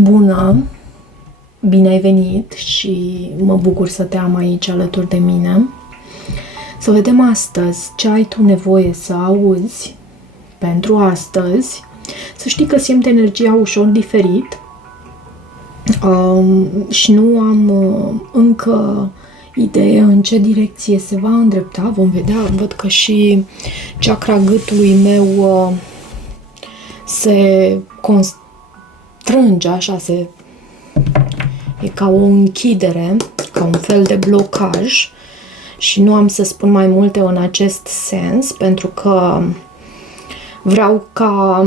Bună! Bine ai venit și mă bucur să te am aici alături de mine. Să vedem astăzi ce ai tu nevoie să auzi pentru astăzi. Să știi că simt energia ușor diferit și nu am încă idee în ce direcție se va îndrepta. Vom vedea. Văd că și chakra gâtului meu se constrânge, așa, e ca o închidere, ca un fel de blocaj și nu am să spun mai multe în acest sens, pentru că vreau ca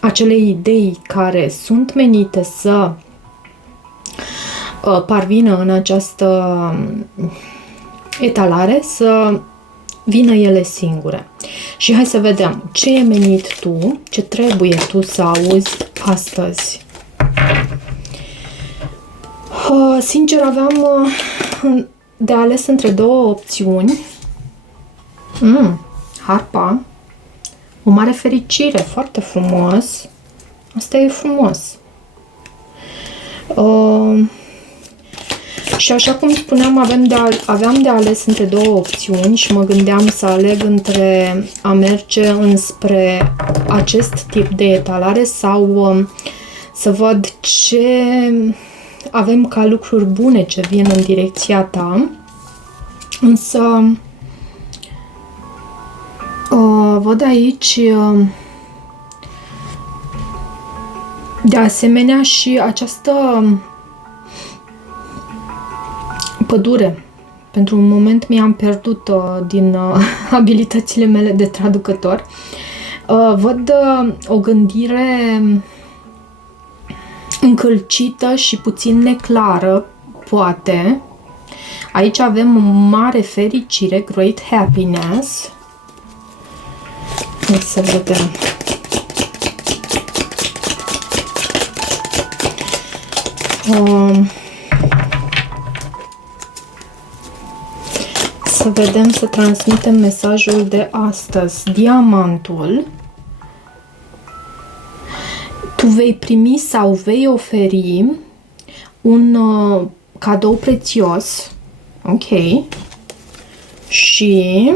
acele idei care sunt menite să parvină în această etalare să vină ele singure. Și hai să vedem ce e menit tu, ce trebuie tu să auzi astăzi. Sincer, aveam de ales între două opțiuni. Harpa. O mare fericire, foarte frumos. Asta e frumos. Și așa cum spuneam, aveam de ales între două opțiuni și mă gândeam să aleg între a merge înspre acest tip de etalare sau să văd ce avem ca lucruri bune ce vin în direcția ta. Însă văd aici de asemenea și această pădure. Pentru un moment mi-am pierdut din abilitățile mele de traducător. Văd o gândire încălcită și puțin neclară, poate. Aici avem o mare fericire, great happiness. Hai să vedem. Să vedem, să transmitem mesajul de astăzi. Diamantul. Tu vei primi sau vei oferi un cadou prețios. Ok. Și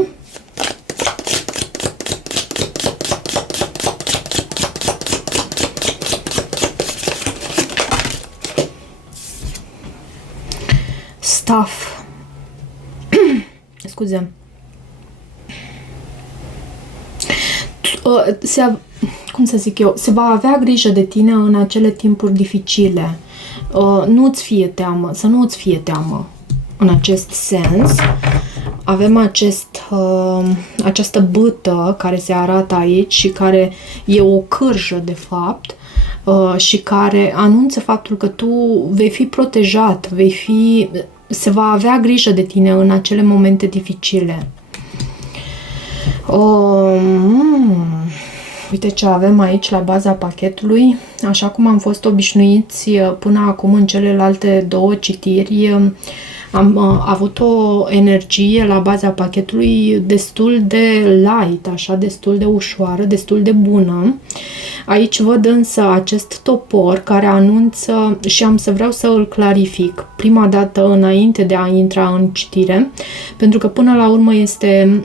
staff. Scuze. Cum să zic eu, se va avea grijă de tine în acele timpuri dificile. Nu-ți fie teamă, să nu-ți fie teamă în acest sens. Avem această bâtă care se arată aici și care e o cârjă de fapt și care anunță faptul că tu vei fi protejat, se va avea grijă de tine în acele momente dificile. Uite ce avem aici la baza pachetului. Așa cum am fost obișnuiți până acum în celelalte două citiri, am avut o energie la baza pachetului destul de light, așa, destul de ușoară, destul de bună. Aici văd însă acest topor care anunță, și vreau să îl clarific prima dată înainte de a intra în citire, pentru că până la urmă este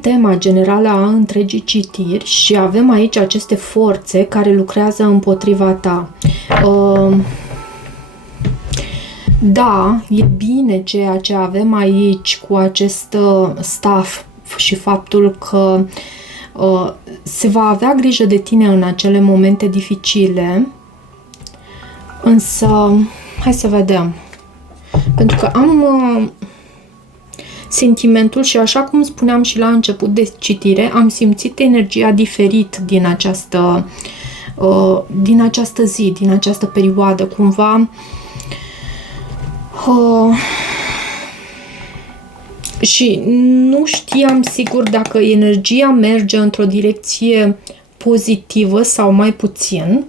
tema generală a întregii citiri și avem aici aceste forțe care lucrează împotriva ta. Da, e bine ceea ce avem aici cu acest staff și faptul că se va avea grijă de tine în acele momente dificile, însă hai să vedem. Pentru că am sentimentul și așa cum spuneam și la început de citire, am simțit energia diferit din această zi, din această perioadă, cumva și nu știam sigur dacă energia merge într-o direcție pozitivă sau mai puțin.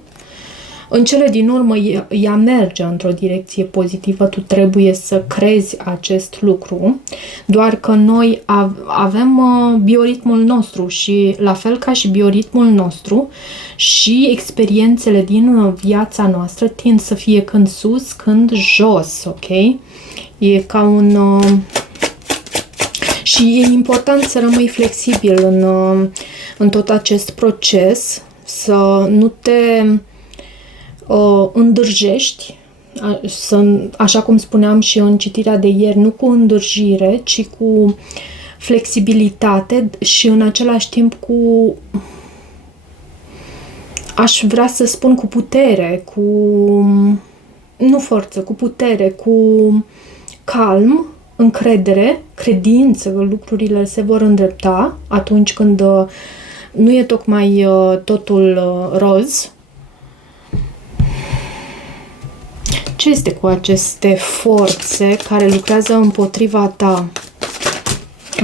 în cele din urmă ea merge într-o direcție pozitivă, tu trebuie să crezi acest lucru, doar că noi avem bioritmul nostru și la fel ca și bioritmul nostru și experiențele din viața noastră tind să fie când sus, când jos, ok? E ca un... și e important să rămâi flexibil în tot acest proces, să nu te îndârjești, așa cum spuneam și în citirea de ieri, nu cu îndârjire, ci cu flexibilitate și în același timp cu, aș vrea să spun, cu putere, cu, nu forță, cu putere, cu calm, încredere, credință că lucrurile se vor îndrepta atunci când nu e tocmai totul roz. Ce este cu aceste forțe care lucrează împotriva ta?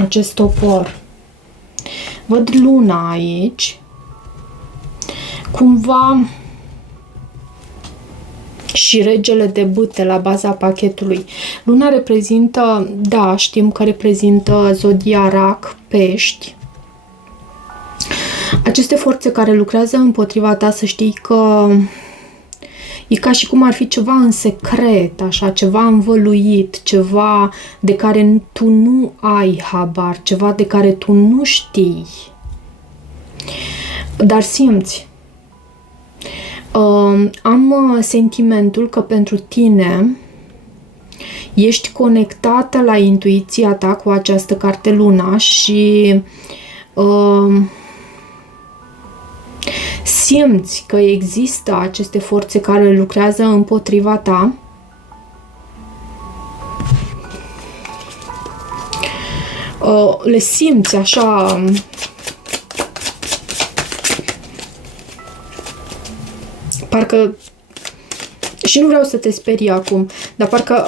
Acest topor. Văd luna aici. Cumva și regele de bâte la baza pachetului. Luna reprezintă, da, știm că reprezintă zodia Rac, Pești. Aceste forțe care lucrează împotriva ta, să știi că e ca și cum ar fi ceva în secret, așa, ceva învăluit, ceva de care tu nu ai habar, ceva de care tu nu știi. Dar simți. Am sentimentul că pentru tine ești conectată la intuiția ta cu această carte Luna și simți că există aceste forțe care lucrează împotriva ta. Le simți așa, parcă, și nu vreau să te sperii acum, dar parcă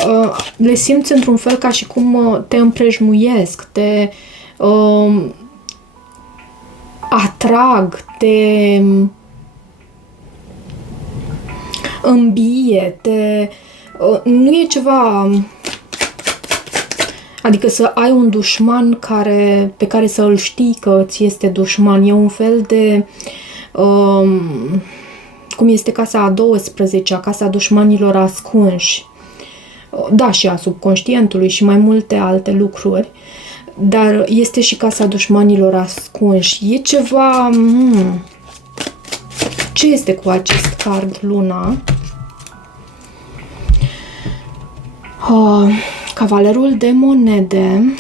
le simți într-un fel ca și cum te împrejmuiesc, te atrag, te îmbie, nu e ceva, adică să ai un dușman pe care să îl știi că ți este dușman. E un fel de cum este casa a 12-a, casa dușmanilor ascunși. Da, și a subconștientului și mai multe alte lucruri. Dar este și casa dușmanilor ascunși. E ceva... Ce este cu acest card Luna? Cavalerul de monede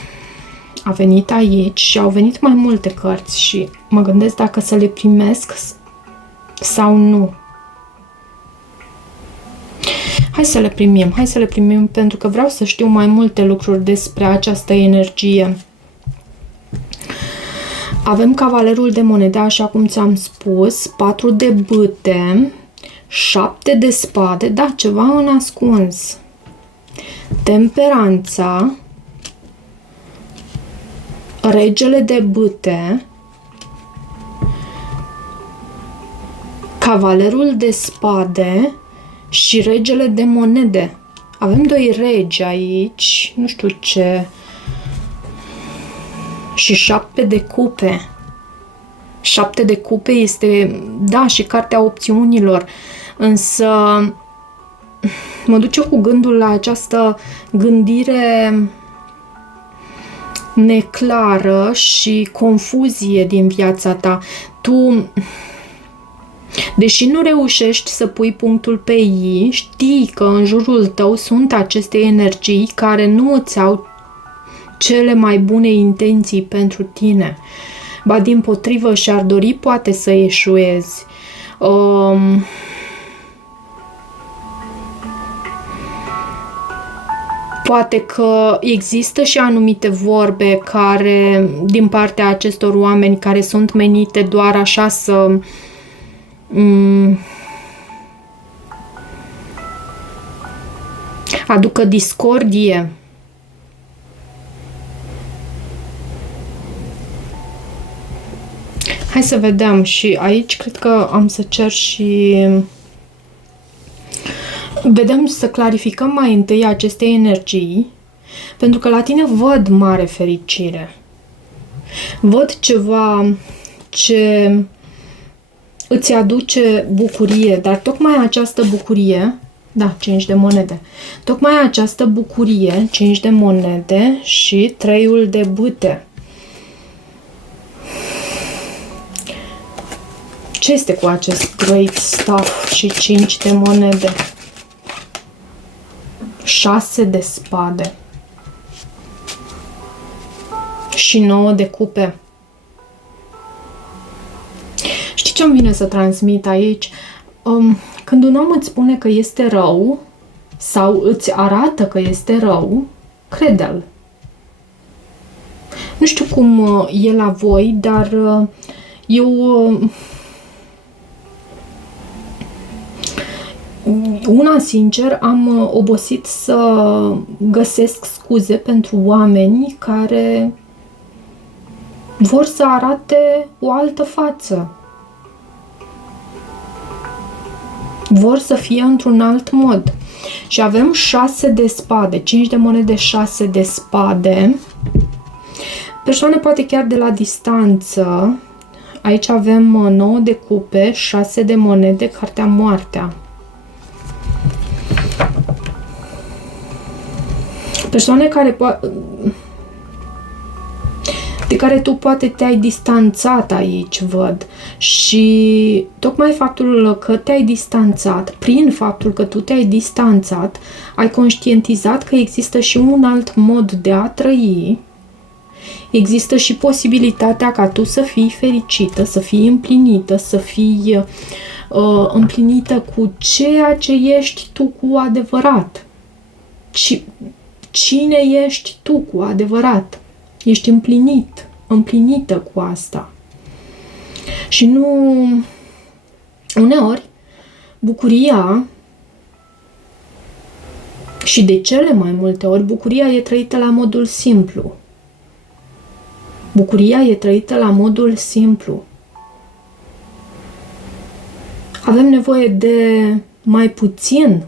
a venit aici și au venit mai multe cărți și mă gândesc dacă să le primesc sau nu. Hai să le primim pentru că vreau să știu mai multe lucruri despre această energie. Avem cavalerul de monede, așa cum ți-am spus, 4 de bâte, 7 de spade, da, ceva în ascuns. Temperanța, regele de bâte, cavalerul de spade și regele de monede. Avem 2 regi aici, nu știu ce, și 7 de cupe. 7 de cupe este, da, și cartea opțiunilor, însă mă duce cu gândul la această gândire neclară și confuzie din viața ta. Tu, deși nu reușești să pui punctul pe i, știi că în jurul tău sunt aceste energii care nu îți au cele mai bune intenții pentru tine. Ba dimpotrivă și-ar dori poate să eșuezi. Poate că există și anumite vorbe care, din partea acestor oameni, care sunt menite doar așa să aducă discordie. Hai să vedem și aici cred că am să cer și Vedem să clarificăm mai întâi aceste energii, pentru că la tine văd mare fericire. Văd ceva ce îți aduce bucurie, dar tocmai această bucurie, da, 5 de monede, tocmai această bucurie, 5 de monede și 3-ul de bâte. Ce este cu acest great stuff și 5 de monede? 6 de spade și 9 de cupe. Știi ce îmi vine să transmit aici? Când un om îți spune că este rău sau îți arată că este rău, crede-l. Nu știu cum e la voi, dar eu una, sincer, am obosit să găsesc scuze pentru oameni care vor să arate o altă față. Vor să fie într-un alt mod. Și avem 6 de spade, 5 de monede, 6 de spade. Persoane poate chiar de la distanță. Aici avem 9 de cupe, 6 de monede, cartea moartea. Persoane care de care tu poate te-ai distanțat aici, văd. Și tocmai faptul că te-ai distanțat, prin faptul că tu te-ai distanțat, ai conștientizat că există și un alt mod de a trăi. Există și posibilitatea ca tu să fii fericită, să fii împlinită, să fii împlinită cu ceea ce ești tu cu adevărat. Cine ești tu cu adevărat? Ești împlinită cu asta. Și nu... Uneori, bucuria, și de cele mai multe ori, bucuria e trăită la modul simplu. Bucuria e trăită la modul simplu. Avem nevoie de mai puțin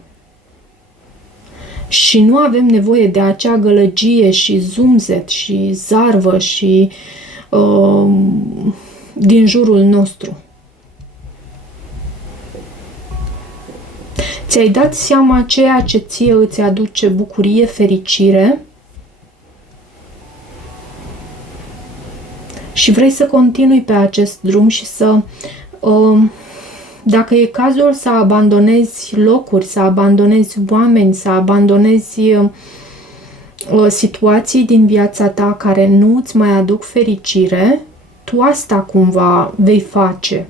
și nu avem nevoie de acea gălăgie și zumzet și zarvă și din jurul nostru. Ți-ai dat seama ceea ce ție îți aduce bucurie, fericire și vrei să continui pe acest drum și să, dacă e cazul, să abandonezi locuri, să abandonezi oameni, să abandonezi situații din viața ta care nu îți mai aduc fericire, tu asta cumva vei face.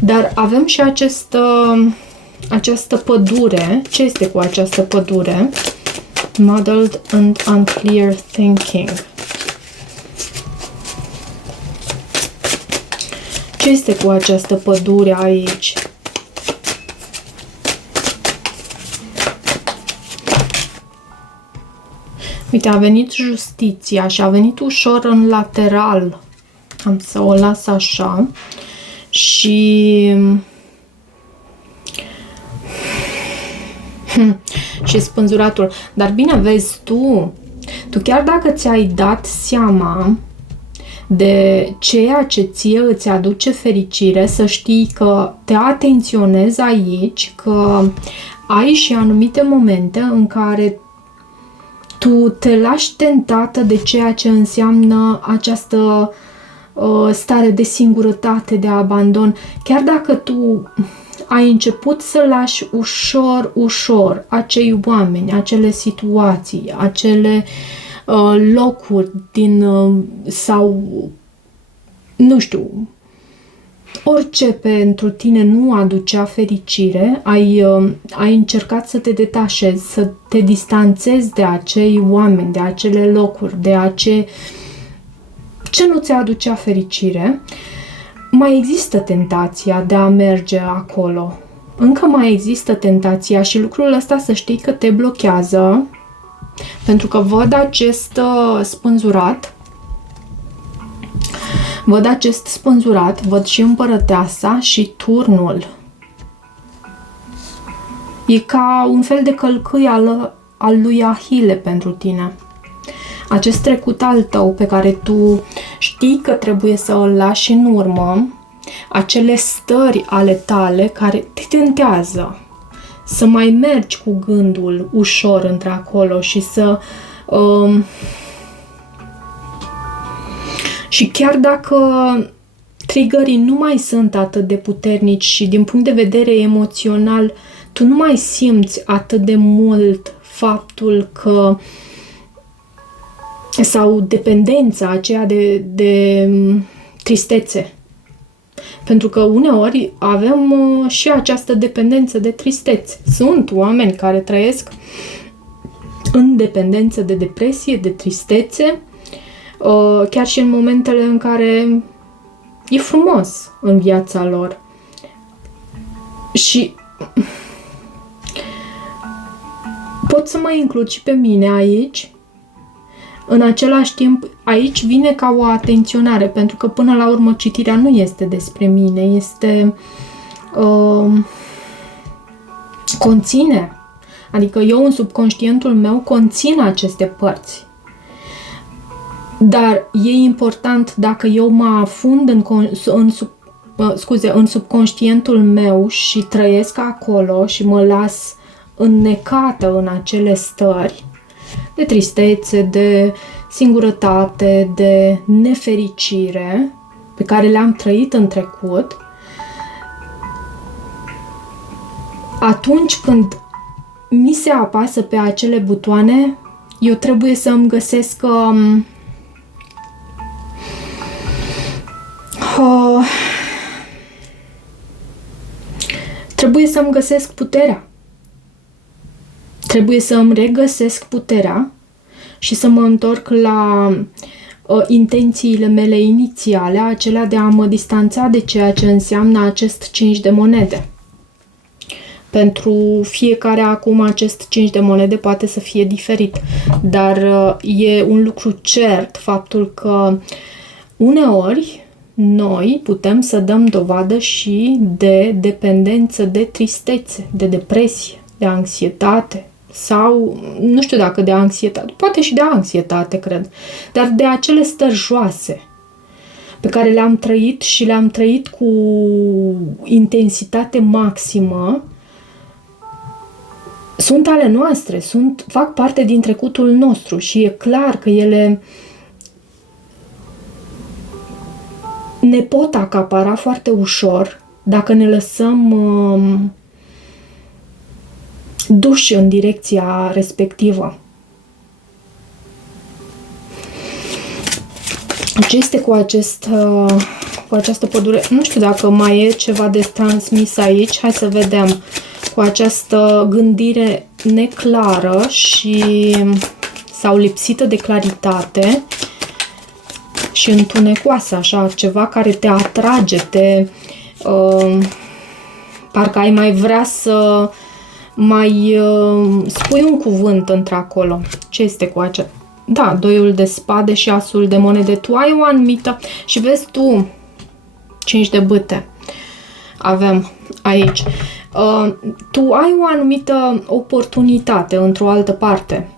Dar avem și această pădure. Ce este cu această pădure? Muddled and unclear thinking. Ce este cu această pădure aici? Uite, a venit justiția și a venit ușor în lateral. Am să o las așa. Și spânzuratul. Dar bine, vezi tu chiar dacă ți-ai dat seama de ceea ce ție îți aduce fericire, să știi că te atenționezi aici, că ai și anumite momente în care tu te lași tentată de ceea ce înseamnă această stare de singurătate, de abandon. Chiar dacă tu ai început să lași ușor acei oameni, acele situații, acele locuri sau nu știu, orice pentru tine nu aducea fericire, ai încercat să te detașezi, să te distanțezi de acei oameni, de acele locuri, de ce nu ți aducea fericire, mai există tentația de a merge acolo. Încă mai există tentația și lucrul ăsta să știi că te blochează, pentru că văd acest spânzurat, văd și împărăteasa și turnul. E ca un fel de călcâi al lui Ahile pentru tine. Acest trecut al tău pe care tu știi că trebuie să îl lași în urmă, acele stări ale tale care te tentează să mai mergi cu gândul ușor într-acolo și să... și chiar dacă triggerii nu mai sunt atât de puternici și din punct de vedere emoțional tu nu mai simți atât de mult faptul că sau dependența aceea de tristețe. Pentru că uneori avem și această dependență de tristețe. Sunt oameni care trăiesc în dependență de depresie, de tristețe, chiar și în momentele în care e frumos în viața lor. Și pot să mă includ și pe mine aici. În același timp, aici vine ca o atenționare, pentru că până la urmă citirea nu este despre mine, este conține. Adică eu în subconștientul meu conțin aceste părți. Dar e important dacă eu mă afund în subconștientul meu și trăiesc acolo și mă las înnecată în acele stări de tristețe, de singurătate, de nefericire pe care le-am trăit în trecut, atunci când mi se apasă pe acele butoane, eu trebuie să îmi găsesc trebuie să îmi găsesc puterea. Trebuie să îmi regăsesc puterea și să mă întorc la intențiile mele inițiale, acelea de a mă distanța de ceea ce înseamnă acest 5 de monede. Pentru fiecare acum acest 5 de monede poate să fie diferit, dar e un lucru cert faptul că uneori noi putem să dăm dovadă și de dependență de tristețe, de depresie, de anxietate sau, nu știu dacă de anxietate, poate și de anxietate, cred, dar de acele stări joase pe care le-am trăit și le-am trăit cu intensitate maximă, sunt ale noastre, fac parte din trecutul nostru și e clar că ele ne pot acapara foarte ușor dacă ne lăsăm duși în direcția respectivă. Ce este cu această pădure? Nu știu dacă mai e ceva de transmis aici. Hai să vedem. Cu această gândire neclară sau lipsită de claritate și întunecoasă, așa, ceva care te atrage, parcă ai mai vrea să mai spui un cuvânt într-acolo. Ce este cu acea? Da, doiul de spade și asul de monede. Tu ai o anumită, și vezi tu, 5 de bâte avem aici. Tu ai o anumită oportunitate într-o altă parte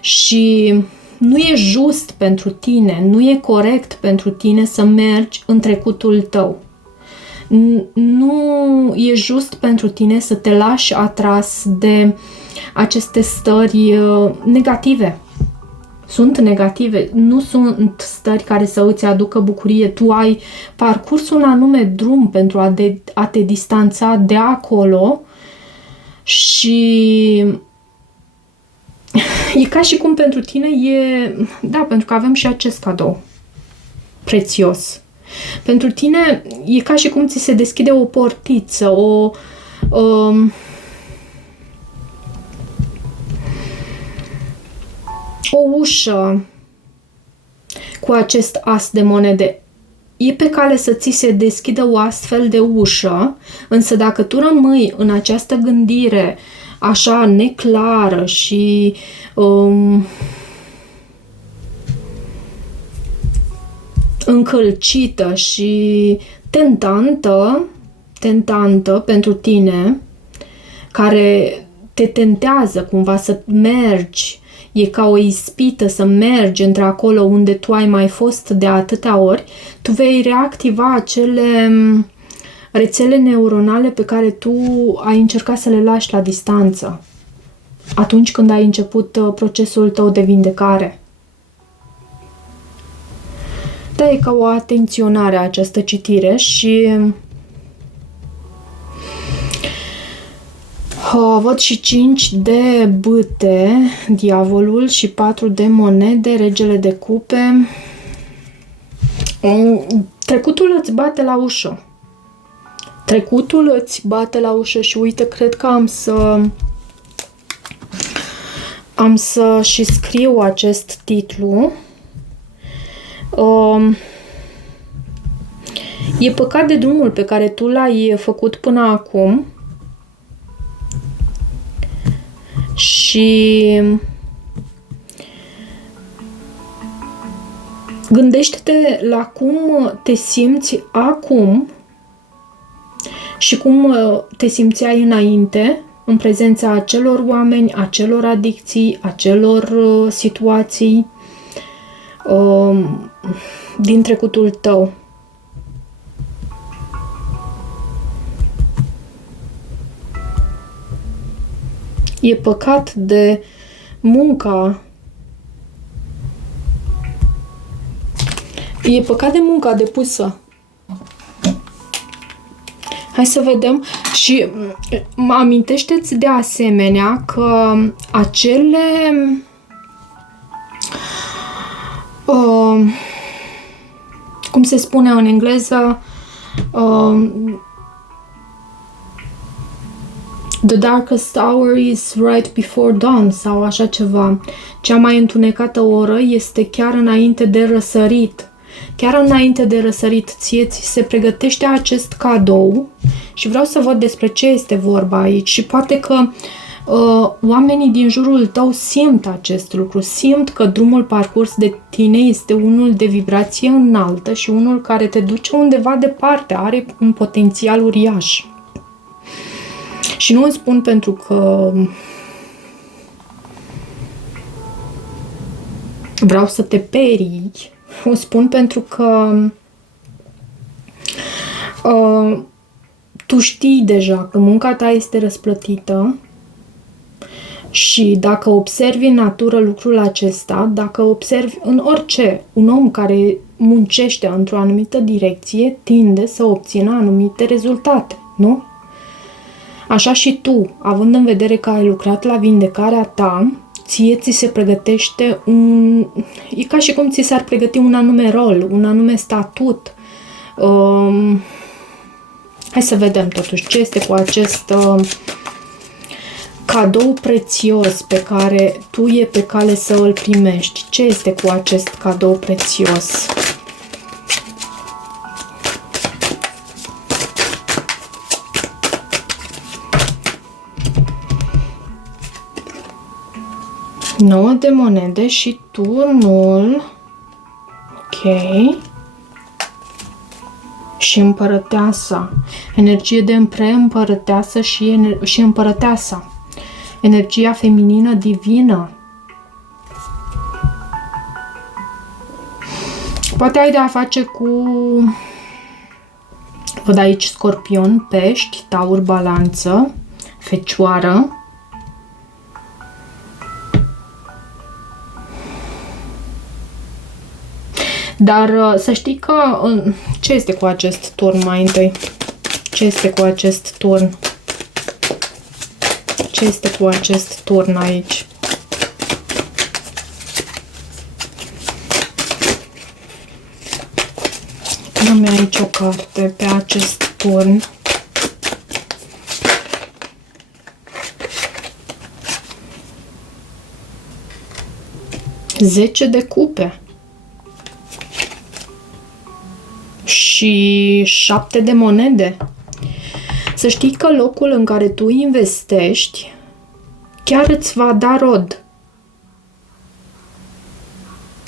și nu e just pentru tine, nu e corect pentru tine să mergi în trecutul tău. Nu e just pentru tine să te lași atras de aceste stări negative. Sunt negative, nu sunt stări care să îți aducă bucurie. Tu ai parcurs un anume drum pentru a te distanța de acolo și e ca și cum pentru tine da, pentru că avem și acest cadou prețios. Pentru tine e ca și cum ți se deschide o portiță, o ușă cu acest as de monede. E pe cale să ți se deschidă o astfel de ușă, însă dacă tu rămâi în această gândire așa neclară și încălcită și tentantă pentru tine, care te tentează cumva să mergi, e ca o ispită să mergi într-acolo unde tu ai mai fost de atâtea ori, tu vei reactiva acele rețele neuronale pe care tu ai încercat să le lași la distanță atunci când ai început procesul tău de vindecare. Da, e ca o atenționare această citire și văd și 5 de bâte, diavolul, și 4 de monede, regele de cupe. Trecutul îți bate la ușă. Trecutul îți bate la ușă și uite, cred că am să și scriu acest titlu. E păcat de drumul pe care tu l-ai făcut până acum și gândește-te la cum te simți acum și cum te simțeai înainte, în prezența acelor oameni, acelor adicții, acelor situații din trecutul tău. E păcat de munca. E păcat de munca depusă. Hai să vedem și mă amintește-ți de asemenea că acele cum se spune în engleză, the darkest hour is right before dawn sau așa ceva. Cea mai întunecată oră este chiar înainte de răsărit. Chiar înainte de răsărit, ție ți se pregătește acest cadou și vreau să văd despre ce este vorba aici și poate că oamenii din jurul tău simt acest lucru, simt că drumul parcurs de tine este unul de vibrație înaltă și unul care te duce undeva departe, are un potențial uriaș. Și nu îmi spun pentru că vreau să te perii, o spun pentru că tu știi deja că munca ta este răsplătită și dacă observi în natură lucrul acesta, dacă observi în orice, un om care muncește într-o anumită direcție tinde să obțină anumite rezultate, nu? Așa și tu, având în vedere că ai lucrat la vindecarea ta, ție ți se pregătește e ca și cum ți s-ar pregăti un anume rol, un anume statut. Hai să vedem totuși ce este cu acest cadou prețios pe care tu e pe cale să îl primești. Ce este cu acest cadou prețios? Nouă de monede și turnul. Ok. Și împărăteasa. Energie de preîmpărăteasă și împărăteasa. Energia feminină divină. Poate ai de a face cu... Văd aici Scorpion, Pești, Taur, Balanță, Fecioară. Dar să știi că... Ce este cu acest turn mai întâi? Ce este cu acest turn? Ce este cu acest turn aici? Am aici o carte pe acest turn. Zece de cupe. Și 7 de monede. Să știi că locul în care tu investești chiar îți va da rod.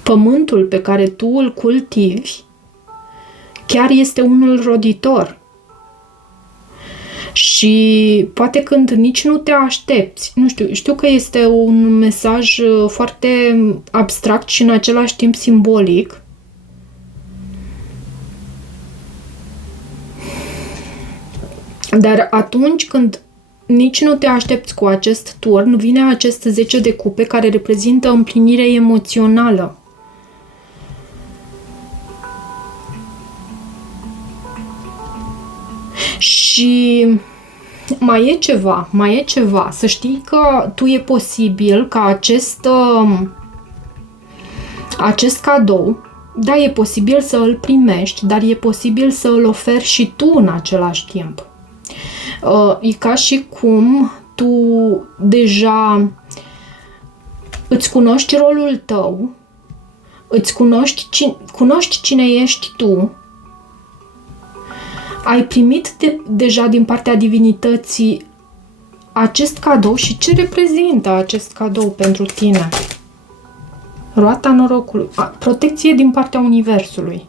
Pământul pe care tu îl cultivi chiar este unul roditor. Și poate când nici nu te aștepți, nu știu, știu că este un mesaj foarte abstract și în același timp simbolic, dar atunci când nici nu te aștepți cu acest turn, vine acest 10 de cupe care reprezintă împlinire emoțională. Și mai e ceva. Să știi că tu e posibil ca acest cadou, da, e posibil să îl primești, dar e posibil să îl oferi și tu în același timp. E ca și cum tu deja îți cunoști rolul tău, îți cunoști cine ești tu, ai primit deja din partea divinității acest cadou și ce reprezintă acest cadou pentru tine? Roata norocului, protecție din partea universului.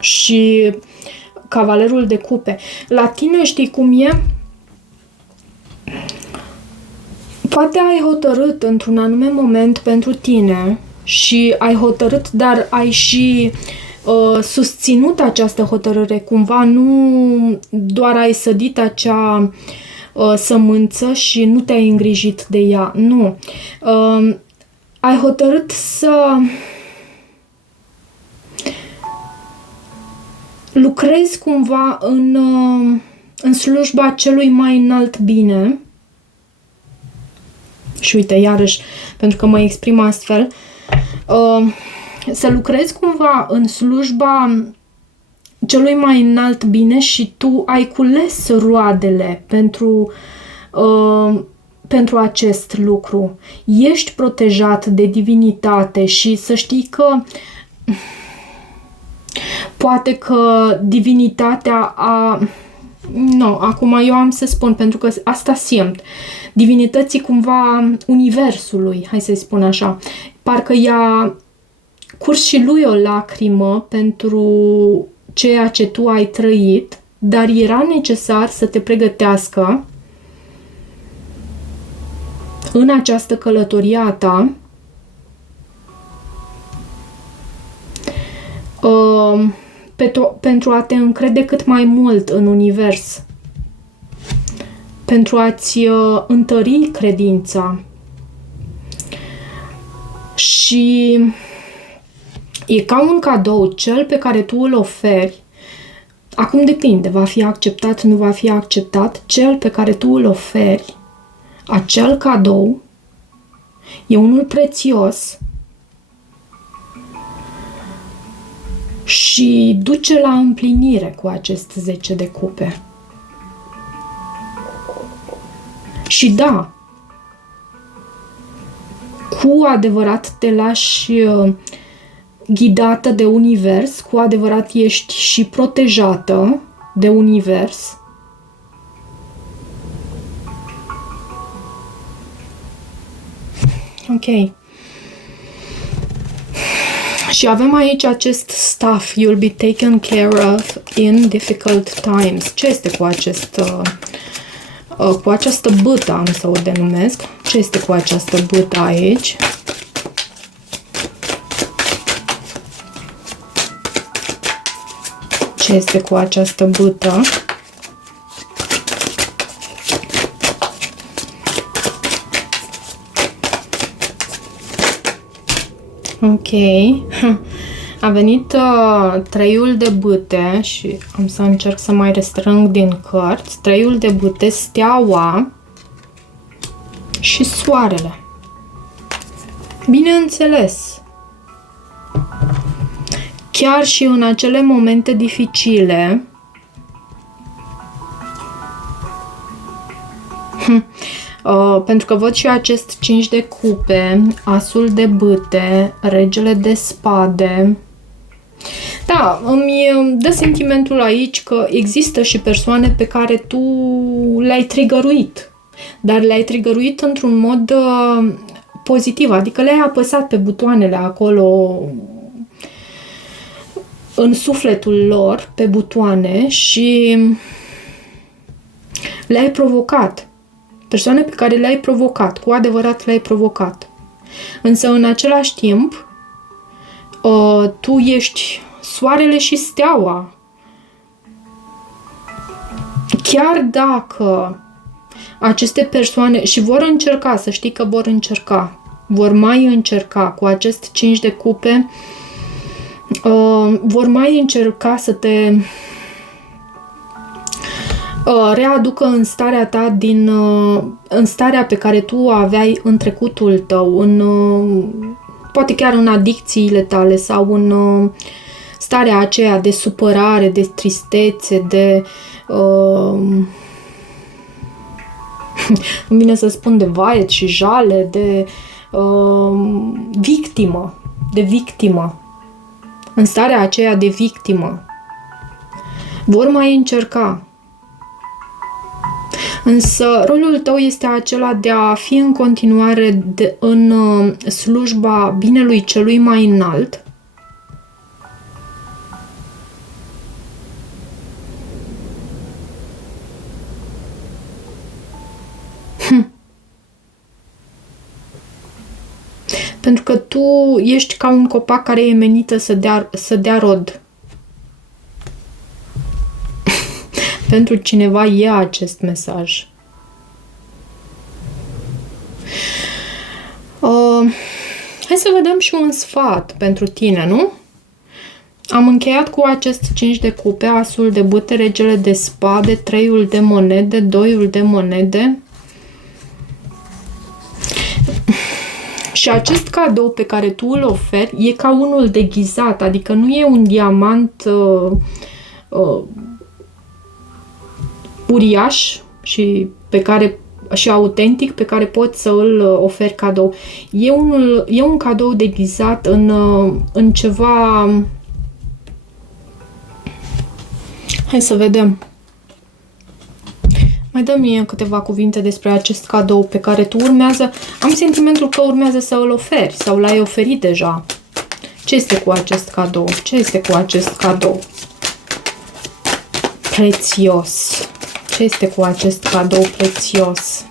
Și cavalerul de cupe. La tine știi cum e? Poate ai hotărât într-un anume moment pentru tine și ai hotărât, dar ai și susținut această hotărâre. Cumva nu doar ai sădit acea sămânță și nu te-ai îngrijit de ea. Nu. Ai hotărât să lucrezi cumva în slujba celui mai înalt bine. Și uite, iarăși, pentru că mă exprim astfel, să lucrezi cumva în slujba celui mai înalt bine și tu ai cules roadele pentru acest lucru. Ești protejat de divinitate și să știi că poate că divinitatea Nu, acum eu am să spun, pentru că asta simt. Divinității cumva universului, hai să-i spun așa. Parcă i-a curs și lui o lacrimă pentru ceea ce tu ai trăit, dar era necesar să te pregătească în această călătorie a ta pentru a te încrede cât mai mult în univers, pentru a-ți întări credința. Și e ca un cadou, cel pe care tu îl oferi. Acum depinde, va fi acceptat, nu va fi acceptat. Cel pe care tu îl oferi, acel cadou, e unul prețios și duce la împlinire cu acest 10 de cupe. Și da, cu adevărat te lași ghidată de univers, cu adevărat ești și protejată de univers. Ok. Și avem aici acest stuff, you'll be taken care of in difficult times. Ce este cu cu această bâtă, am să o denumesc. Ce este cu această bâtă aici? Ce este cu această bâtă? Ok. A venit treiul de bâte și am să încerc să mai restrâng din cărți. Treiul de bâte, steaua și soarele. Bineînțeles. Chiar și în acele momente dificile, pentru că văd și acest 5 de cupe, asul de bâte, regele de spade. Da, îmi dă sentimentul aici că există și persoane pe care tu le-ai trigăruit, dar le-ai trigăruit într-un mod pozitiv, adică le-ai apăsat pe butoanele acolo în sufletul lor pe butoane și le-ai provocat. Persoane pe care le-ai provocat, cu adevărat le-ai provocat. Însă în același timp, tu ești soarele și steaua. Chiar dacă aceste persoane, și vor încerca, să știi că vor mai încerca cu acest 5 de cupe, vor mai încerca să te readucă în starea ta în starea pe care tu o aveai în trecutul tău, poate chiar în adicțiile tale sau în starea aceea de supărare, de tristețe, de îmi vine să spun de vaet și jale, de victimă. În starea aceea de victimă. Vor mai încerca. Însă rolul tău este acela de a fi în continuare în slujba binelui celui mai înalt. Pentru că tu ești ca un copac care e menită să dea rod. Pentru cineva e acest mesaj. Hai să vedem și un sfat pentru tine, nu? Am încheiat cu acest 5 de cupe, asul de bâte, regele de spade, 3-ul de monede, 2-ul de monede. Și acest cadou pe care tu îl oferi e ca unul deghizat, adică nu e un diamant uriaș și autentic pe care poți să îl oferi cadou. E un cadou deghizat în ceva. Hai să vedem. Mai dă mie câteva cuvinte despre acest cadou pe care tu urmează. Am sentimentul că urmează să îl oferi sau l-ai oferit deja. Ce este cu acest cadou? Ce este cu acest cadou? Prețios. Ce este cu acest cadou prețios?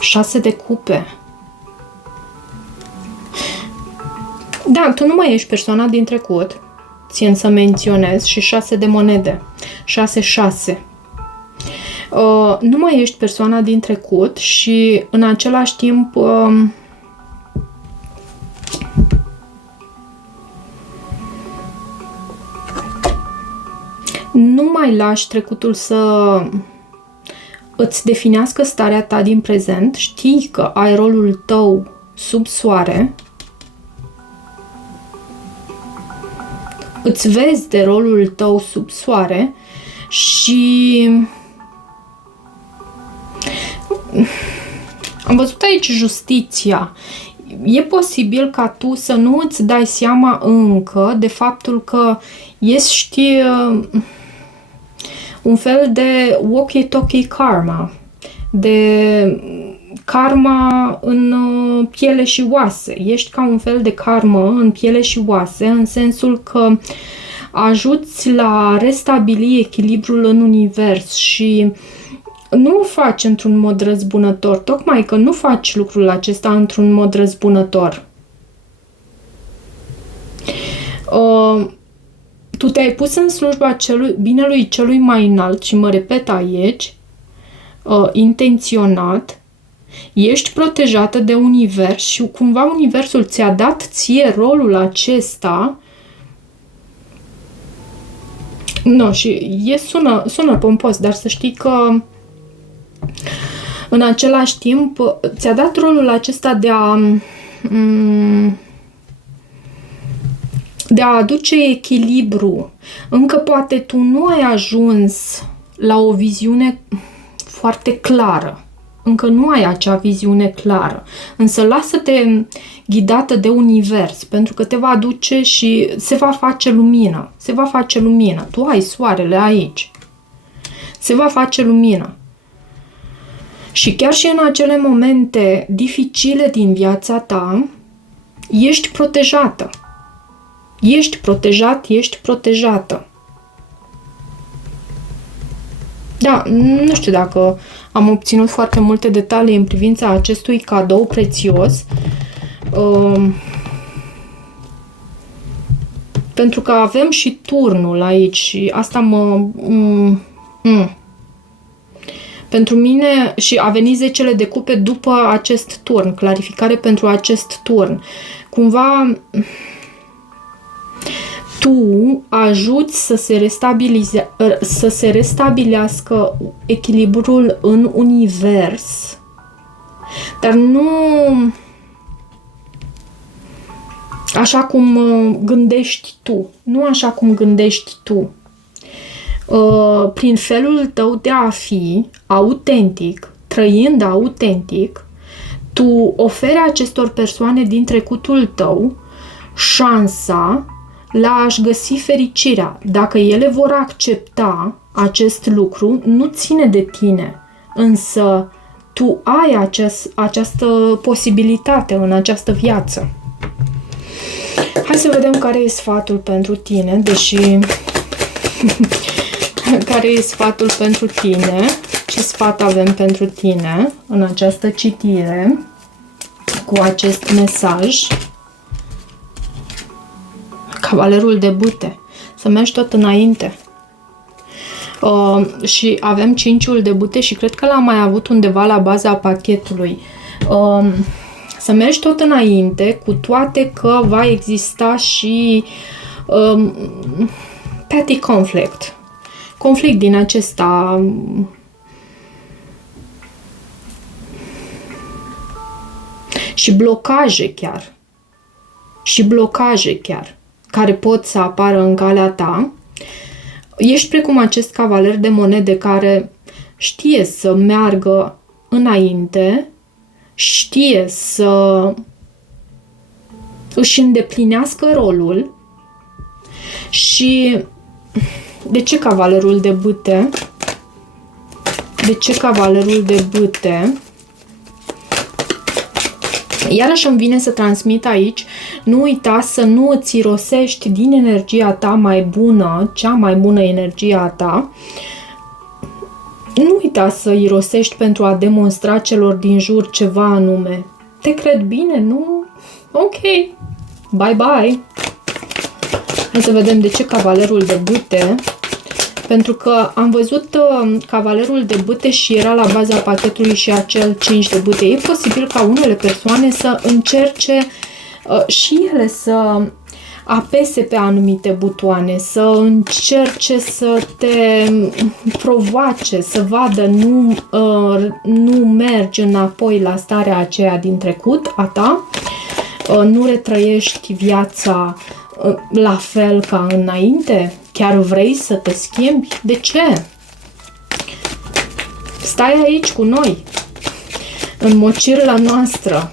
6 de cupe. Da, tu nu mai ești persoana din trecut. Țin să menționez. Și 6 de monede. 6-6. Nu mai ești persoana din trecut și în același timp nu mai lași trecutul să îți definească starea ta din prezent. Știi că ai rolul tău sub soare. Îți vezi de rolul tău sub soare și am văzut aici justiția. E posibil ca tu să nu îți dai seama încă de faptul că ești un fel de walkie-talkie karma, de karma în piele și oase. Ești ca un fel de karmă în piele și oase, în sensul că ajuți la restabili echilibrul în univers și nu o faci într-un mod răzbunător, tocmai că nu faci lucrul acesta într-un mod răzbunător. Tu te-ai pus în slujba binelui celui mai înalt și mă repet aici, intenționat, ești protejată de univers și cumva universul ți-a dat ție rolul acesta. Nu, și sună pompos, dar să știi că în același timp ți-a dat rolul acesta de a aduce echilibru. Încă poate tu nu ai ajuns la o viziune foarte clară. Încă nu ai acea viziune clară. Însă lasă-te ghidată de univers, pentru că te va aduce și se va face lumină. Se va face lumină. Tu ai soarele aici. Se va face lumină. Și chiar și în acele momente dificile din viața ta, Ești protejată. Ești protejat, ești protejată. Da, nu știu dacă am obținut foarte multe detalii în privința acestui cadou prețios. Pentru că avem și turnul aici și asta pentru mine, și a venit 10 de cupe după acest turn, clarificare pentru acest turn. Cumva tu ajuți să se restabilească echilibrul în univers, dar nu așa cum gândești tu, nu așa cum gândești tu. Prin felul tău de a fi autentic, trăind autentic, tu oferi acestor persoane din trecutul tău șansa la a-și găsi fericirea. Dacă ele vor accepta acest lucru, nu ține de tine, însă tu ai această posibilitate în această viață. Hai să vedem care e sfatul pentru tine, deși... care e sfatul pentru tine? Ce sfat avem pentru tine în această citire cu acest mesaj? Cavalerul de bâte. Să mergi tot înainte. Și avem 5-ul de bâte și cred că l-am mai avut undeva la baza pachetului. Să mergi tot înainte, cu toate că va exista și petty conflict. Conflict din acesta și blocaje chiar. Și blocaje chiar, care pot să apară în calea ta. Ești precum acest cavaler de monede care știe să meargă înainte, știe să își îndeplinească rolul. Și de ce cavalerul de bâte? De ce cavalerul de bâte? Iarăși îmi vine să transmit aici, nu uita să nu îți irosești din energia ta mai bună, cea mai bună energia a ta. Nu uita să irosești pentru a demonstra celor din jur ceva anume. Te cred bine, nu? Ok. Bye bye. Hai să vedem de ce cavalerul de bâte. Pentru că am văzut cavalerul de bâte și era la baza pachetului și acel 5 de bâte. E posibil ca unele persoane să încerce și ele să apese pe anumite butoane, să încerce să te provoace, să vadă nu mergi înapoi la starea aceea din trecut a ta, nu retrăiești viața la fel ca înainte. Chiar vrei să te schimbi? De ce? Stai aici cu noi, în mocirla noastră.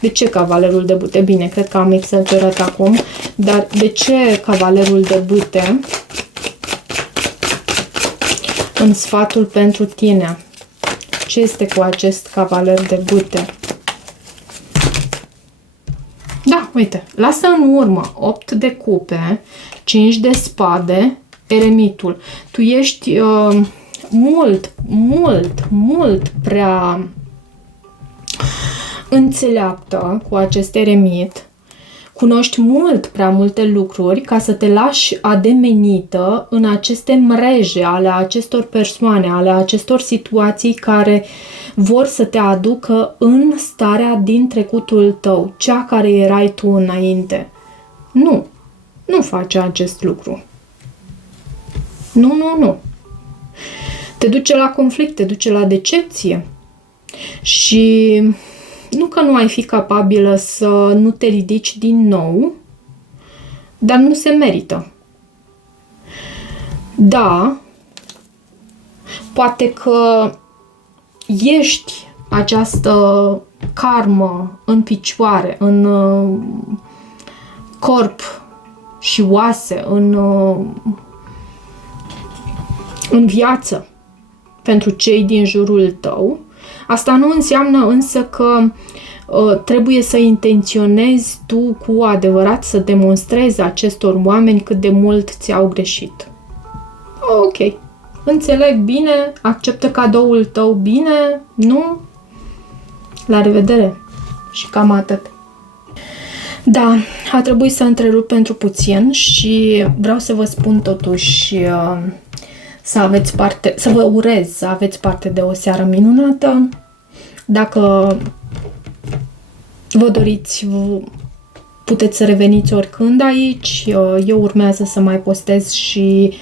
De ce cavalerul de bâte? Bine, cred că am exagerat acum, dar de ce cavalerul de bâte în sfatul pentru tine? Ce este cu acest cavaler de bâte? Da, uite, lasă în urmă 8 de cupe, 5 de spade, eremitul. Tu ești mult prea înțeleaptă cu acest eremit. Cunoști mult prea multe lucruri ca să te lași ademenită în aceste mreje ale acestor persoane, ale acestor situații care vor să te aducă în starea din trecutul tău, cea care erai tu înainte. Nu face acest lucru. Nu. Te duce la conflict, te duce la decepție. Și nu că nu ai fi capabilă să nu te ridici din nou, dar nu se merită. Da, poate că ești această karmă în picioare, în corp și oase, în viață pentru cei din jurul tău. Asta nu înseamnă însă că trebuie să intenționezi tu cu adevărat să demonstrezi acestor oameni cât de mult ți-au greșit. Ok, înțeleg bine, acceptă cadoul tău bine, nu? La revedere! Și cam atât. Da, a trebuit să întrerup pentru puțin și vreau să vă spun totuși să vă urez să aveți parte de o seară minunată. Dacă vă doriți, puteți să reveniți oricând aici. Eu urmează să mai postez și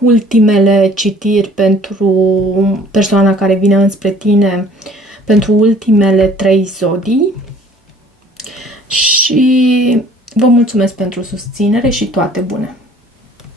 ultimele citiri pentru persoana care vine înspre tine, pentru ultimele 3 zodii. Și vă mulțumesc pentru susținere și toate bune!